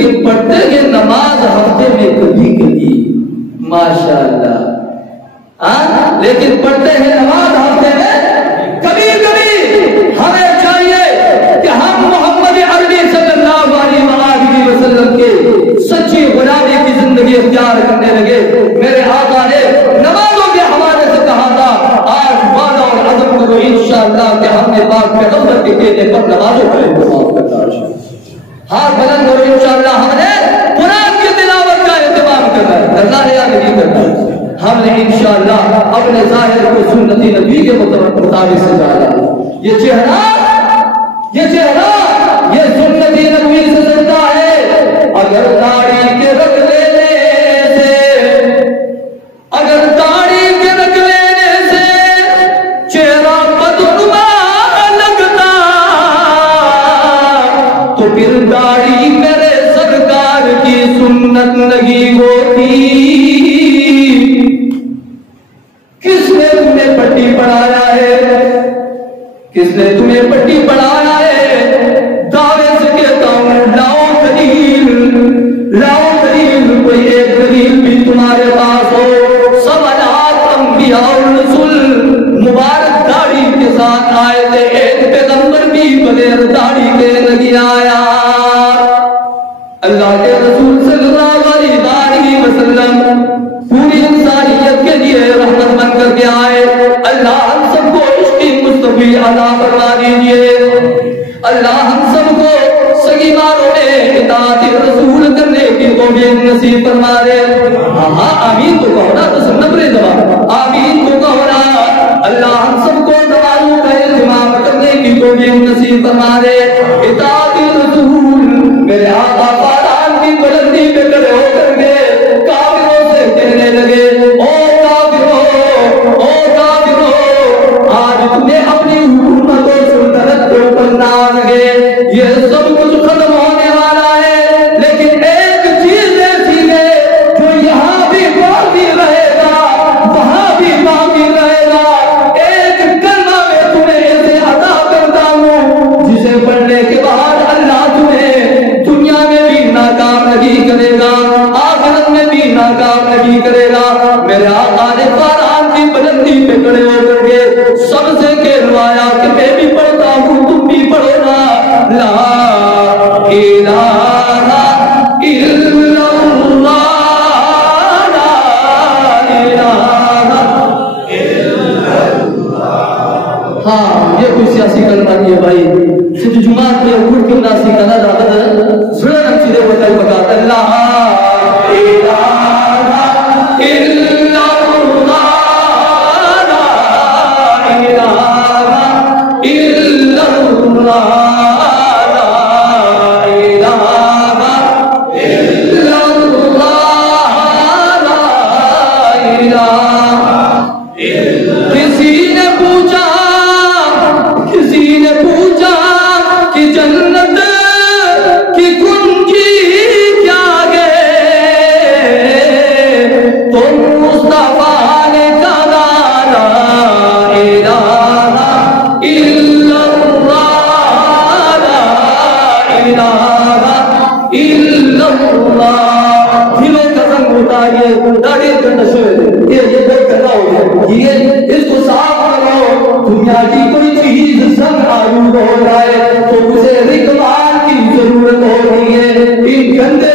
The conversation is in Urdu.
لیکن پڑھتے ہیں نماز ہفتے میں کبھی کبھی، ماشاءاللہ، لیکن پڑھتے ہیں نماز ہفتے میں کبھی کبھی۔ ہمیں چاہیے کہ ہم محمد عربی صلی اللہ علیہ وسلم کے سچی غلامی کی زندگی اختیار کرنے لگے۔ میرے آقا نے نمازوں کے حوالے سے کہا تھا، آج وعدہ اور عزم کرو انشاءاللہ کہ ہم نے پاک پیغمبر کے کہنے پر نمازوں کا انتظام کرنا ہے۔ ہاتھ بلند کرو انشاءاللہ ہم نے قرآن کی تلاوت کا اہتمام کرنا ہے، کرنا ہے یا نہیں کرنا ہے؟ ہم نے انشاءاللہ اپنے ظاہر کو سنتی نبی کے مطابق سجایا۔ یہ چہرہ یہ سنتی نبی سے سجتا ہے۔ اگر داڑھی کے رکھ لینے سے چہرہ بدنما لگتا تو پھر داڑھی میرے سرکار کی سنت نہیں ہوتی۔ کس نے تمہیں پٹی پڑھایا ہے؟ کس نے تمہیں پٹی پڑھایا ہے؟ دعوے سے کہتا ہوں لاؤ دلیل، کوئی ایک دلیل بھی تمہارے پاس ہو۔ سوالات انبیاء اور رسول مبارک داڑھی کے ساتھ آئے تھے، ایک پیغمبر بھی بغیر داڑھی کے نہیں آیا۔ اللہ کے رسول صلی اللہ علیہ وسلم پوری انسانیت کے لیے رحمت بن کر کے آئے۔ اللہ ہم سب کو عشق مصطفی عطا فرما دیجئے۔ اللہ ہم سب کو سگی ماروں میں اطاعت رسول کرنے کی توفیق نصیب فرما دے۔ ہاں آمین تو کہو نا، تو سنت رہے جواب آمین تو کہو نا۔ اللہ ہم سب کو نمازوں کا اہتمام کرنے کی توفیق نصیب فرما دے۔ اطاعت رسول میرے آقا پالان کی بلندی پہ کھڑے ہو کر کے کافروں سے کہنے لگے، او کافروں، آج تمہیں اپنی حکومت و سلطنت کے اوپر ناز ہے، یہ سب کچھ ختم ہونے والا ہے، لیکن ایک چیز ایسی ہے جو یہاں بھی باقی رہے گا، وہاں بھی باقی رہے گا۔ ایک کلمہ میں تمہیں ایسے عطا کرتا ہوں جسے پڑھنے کے بعد اللہ تمہیں دنیا میں بھی ناکام نہیں کرے گا، آخرت میں بھی ناکام نہیں کرے گا۔ میرے آقا نے قرآن کی بلندی پہ کھڑے ہو کر کے سب سے کہلوایا کہ میں بھی پڑھتا ہوں، تم بھی پڑھو نا، لا الہ الا اللہ، لا الہ الا اللہ۔ ہاں یہ کوئی سیاسی کلمہ نہیں ہے بھائی، صرف جماعت میں اٹھ کے ناسی کا نہ زیادہ زڑا رکھ چیزیں بتائی بکاتا ہے، لا الہ الا اللہ، لا الہ الا اللہ، لا الہ الا اللہ، لا الہ الا۔ کسی نے پوچھا کہ جنت کی کنجی کیا ہے، تو مصطفیٰ نے کہا لا الہ الا اللہ، لا الہ الا اللہ۔ دلوں کا رنگ اتاریے، داڑھی کا نشے، یہ بہت کرنا ہوگا، یہ اس کو صاف کرو۔ دنیا کی کوئی چیز سنگ آلود ہو جائے تو اسے رکمان کی ضرورت ہو رہی ہے۔ ان گندے